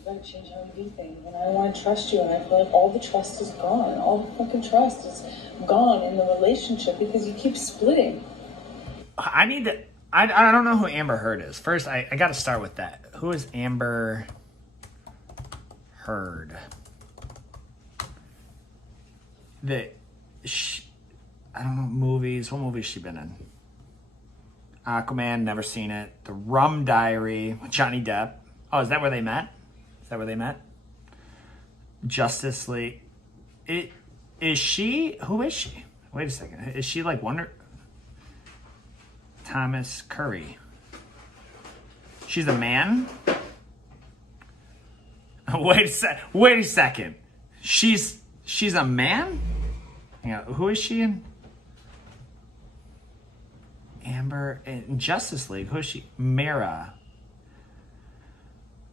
You gotta change how you do things. And I want to trust you, and I feel like all the trust is gone. All the fucking trust is gone in the relationship because you keep splitting. I need to. I don't know who Amber Heard is. First, I got to start with that. Who is Amber Heard? I don't know, movies. What movie has she been in? Aquaman, never seen it. The Rum Diary with Johnny Depp. Oh, is that where they met? Justice League. Is she? Who is she? Wait a second. Is she like Wonder... Thomas Curry. She's a man? Wait a second. She's a man? Yeah, who is she in? Amber in Justice League. Who is she? Mara.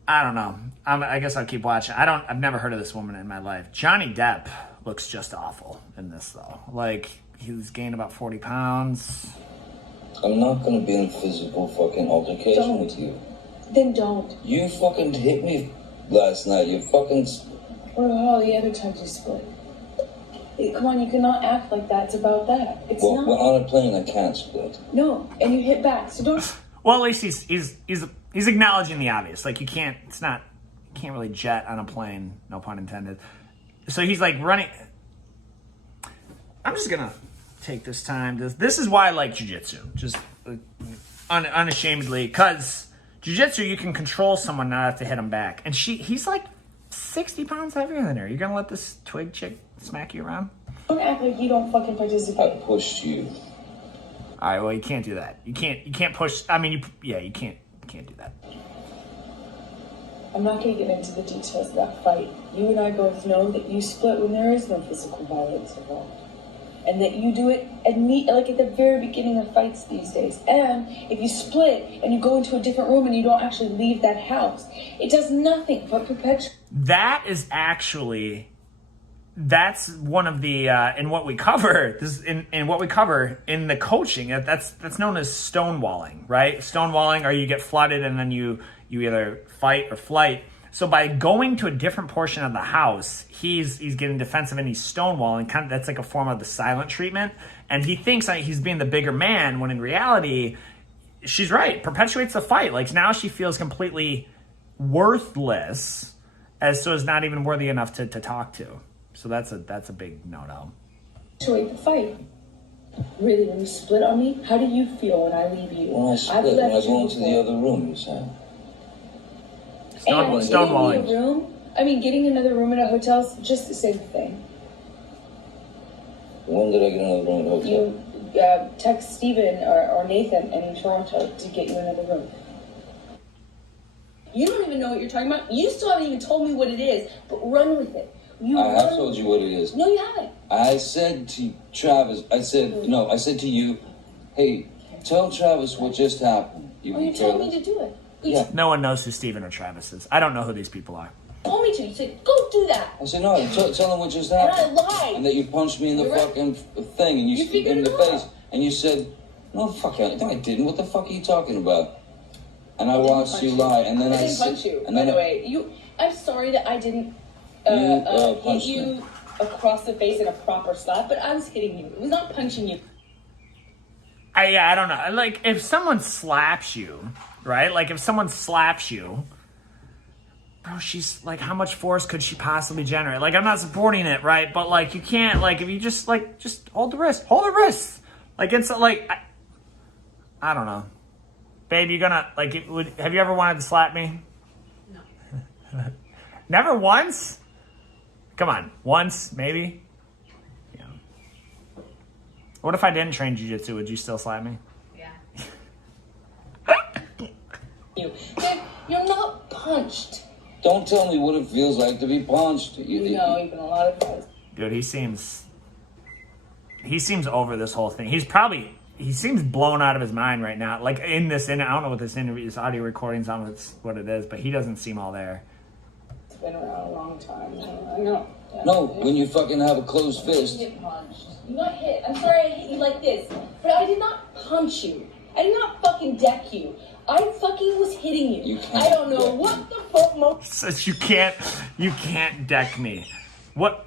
I don't know. I guess I'll keep watching. I've never heard of this woman in my life. Johnny Depp looks just awful in this though. Like he's gained about 40 pounds. I'm not gonna be in a physical fucking altercation with you. Then don't. You fucking hit me last night. You fucking... What about all the other times you split? Come on, you cannot act like that. It's about that. It's not. Well, on a plane, I can't split. No, and you hit back, so don't... Well, at least he's acknowledging the obvious. Like you can't really jet on a plane, no pun intended. So he's like running... I'm just gonna take this time. This is why I like jiu-jitsu. Just unashamedly. Because jiu-jitsu, you can control someone, not have to hit him back. And he's like 60 pounds heavier than her. You're gonna let this twig chick smack you around? Don't act like you don't fucking participate. I pushed you. All right, well, you can't do that. You can't push. I mean, you can't do that. I'm not going to get into the details of that fight. You and I both know that you split when there is no physical violence involved. And that you do it like at the very beginning of fights these days. And if you split and you go into a different room and you don't actually leave that house, it does nothing but perpetuate. That's one of the in what we cover in what we cover in the coaching. That's known as stonewalling, right? Stonewalling, or you get flooded and then you either fight or flight. So by going to a different portion of the house, he's getting defensive and he's stonewalling. Kind of, that's like a form of the silent treatment. And he thinks that he's being the bigger man when in reality, she's right. Perpetuates the fight. Like now she feels completely worthless, as not even worthy enough to talk to. So that's a big no-no. Perpetuate the fight. Really, when you split on me, how do you feel when I leave you? When I split, when I go into the other room, you said. Stonewalling. Getting another room at a hotel is just the same thing. When did I get another room at a hotel? You text Steven or Nathan and in Toronto to get you another room. You don't even know what you're talking about. You still haven't even told me what it is, but run with it. I have told you what it is. No, you haven't. I said to Travis, I said to you, hey, tell Travis what just happened. You told me to do it. Yeah. No one knows who Steven or Travis is. I don't know who these people are. You told me to. You said, go do that. I said, no, tell him what just happened. And I lied. And that you punched me in the fucking thing and you in the face. And you said, no, fuck it. No, I didn't. What the fuck are you talking about? And I watched you lie. And then I didn't punch you, by the way. I'm sorry that I didn't hit you across the face in a proper slap, but I was hitting you. It was not punching you. I don't know. Like, if someone slaps you, right? Like, if someone slaps you, bro, she's, like, how much force could she possibly generate? Like, I'm not supporting it, right? But, like, you can't, like, if you just hold the wrist. Hold the wrist! Like, it's, like, I don't know. Babe, you gonna, like, have you ever wanted to slap me? No. Never once? Come on, once, maybe? Yeah. What if I didn't train jiu-jitsu? Would you still slap me? Yeah. You're not punched. Don't tell me what it feels like to be punched. You've been a lot of times. Dude, he seems over this whole thing. He seems blown out of his mind right now. Like I don't know what this interview, this audio recording's on, what it is, but he doesn't seem all there. It's been around a long time. I know. No, when you fucking have a closed fist. You get punched. You got hit. I'm sorry I hit you like this, but I did not punch you. I did not fucking deck you. I fucking was hitting you. You can't I don't know deck what me. the fuck mo- Says you can't deck me. What?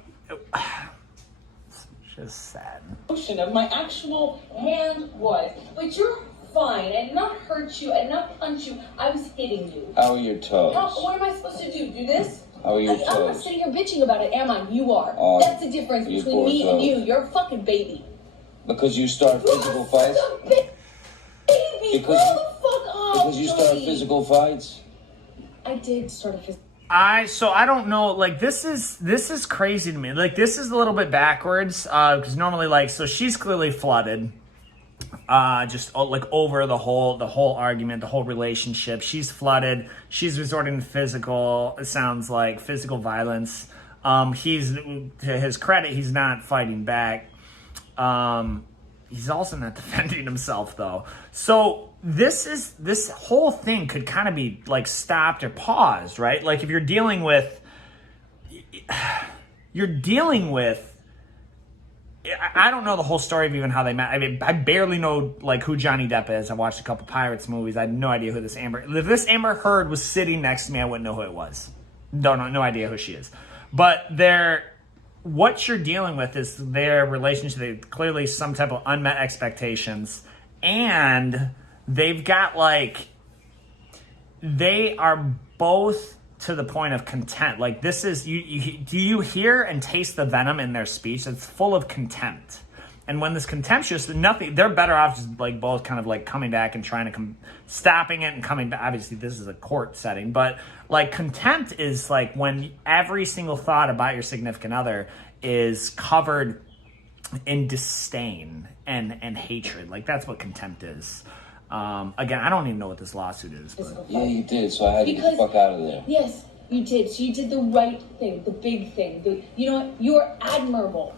It's just sad. motion of my actual hand was. But you're fine. I did not hurt you. I did not punch you. I was hitting you. How are your toes? What am I supposed to do? Do this? How are your I'm not toes? sitting here bitching about it, am I? You are. Oh, That's the difference you between poor me and toes. you. You're a fucking baby. Because you start physical fights? Baby, Because- grow the fuck up, Because you start Johnny. physical fights? I did start a physical. I don't know, like this is crazy to me. Like this is a little bit backwards because normally like so she's clearly flooded just like over the whole argument, the whole relationship. She's flooded. She's resorting to physical, it sounds like physical violence. He's, to his credit, he's not fighting back. He's also not defending himself though. So this whole thing could kind of be like stopped or paused, right? Like if you're dealing with I don't know the whole story of even how they met. I mean, I barely know like who Johnny Depp is. I watched a couple Pirates movies. I had no idea who this if this Amber Heard was sitting next to me, I wouldn't know who it was. No idea who she is. But what you're dealing with is their relationship. They clearly some type of unmet expectations, and they've got like they are both to the point of contempt. Like this is do you hear and taste the venom in their speech? It's full of contempt. And when this contemptuous, nothing, they're better off just like both kind of like coming back and trying to stopping it and coming back. Obviously, this is a court setting, but like contempt is like when every single thought about your significant other is covered in disdain and hatred. Like that's what contempt is. Again, I don't even know what this lawsuit is. But. Yeah, you did, so I had to get the fuck out of there. Yes, you did. So you did the right thing, the big thing. You know what? You are admirable.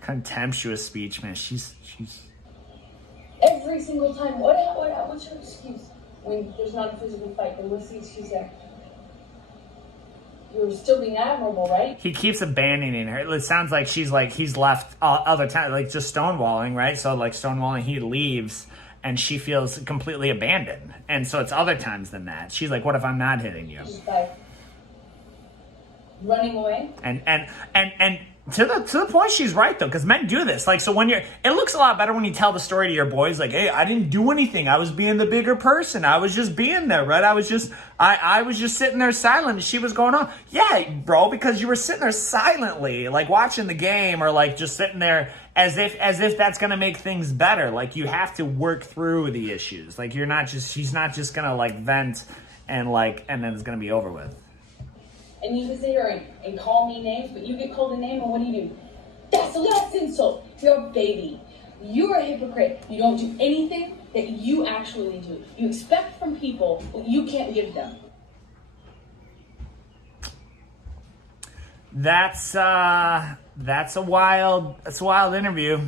Contemptuous speech, man. She's Every single time. What's your excuse when there's not a physical fight? Then what's the excuse there? You're still being admirable, right? He keeps abandoning her. It sounds like he's left other times, like just stonewalling, right? So like stonewalling, he leaves. And she feels completely abandoned. And so it's other times than that. She's like, what if I'm not hitting you? Just by running away? And to the point, she's right though, because men do this. Like, so when it looks a lot better when you tell the story to your boys, like, hey, I didn't do anything. I was being the bigger person. I was just being there, right? I was just sitting there silent and she was going on. Yeah, bro, because you were sitting there silently, like watching the game or like just sitting there as if that's gonna make things better. Like you have to work through the issues. Like she's not just gonna like vent and then it's gonna be over with. And you can sit here and call me names, but you get called a name, and what do? That's insult. You're a baby. You're a hypocrite. You don't do anything that you actually do. You expect from people what you can't give them. That's a wild interview.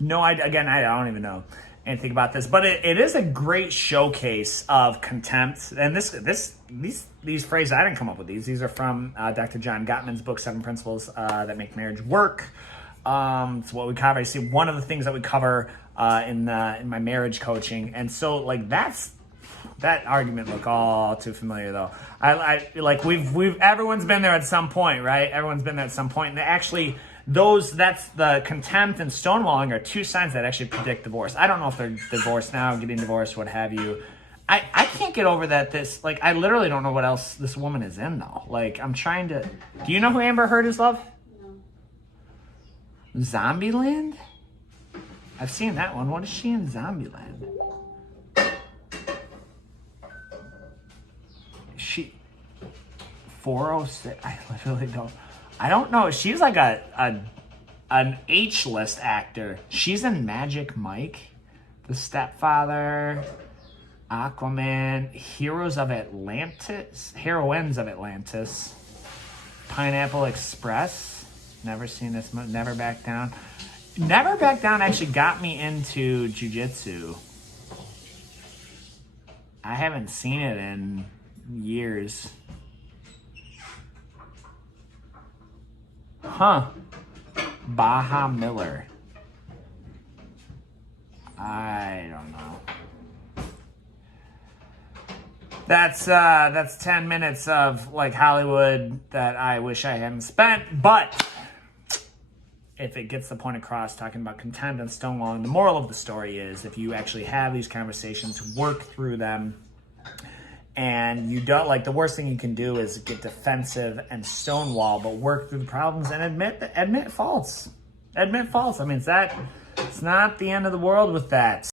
No, I don't even know anything about this, but it is a great showcase of contempt. And these phrases, I didn't come up with these. These are from Dr. John Gottman's book, 7 Principles That Make Marriage Work. It's what we cover. I see one of the things that we cover in my marriage coaching. And so like that argument look all too familiar though. I like everyone's been there at some point, right? Everyone's been there at some point. And actually that's the contempt and stonewalling are two signs that actually predict divorce. I don't know if they're divorced now, getting divorced, what have you. I can't get over that I literally don't know what else this woman is in though. Like I'm trying to, do you know who Amber Heard is, love? No. Zombieland? I've seen that one. What is she in Zombieland? She 406. I literally don't know. She's like an H-list actor. She's in Magic Mike, The Stepfather, Aquaman, Heroines of Atlantis, Pineapple Express. Never seen this movie. Never Back Down. Never Back Down actually got me into jiu-jitsu. I haven't seen it in years. Huh. Baha Miller. I don't know. That's 10 minutes of like Hollywood that I wish I hadn't spent, but if it gets the point across talking about content and stonewalling, the moral of the story is if you actually have these conversations, work through them, and you don't, like, the worst thing you can do is get defensive and stonewall, but work through the problems and admit faults. Admit faults. I mean, it's not the end of the world with that.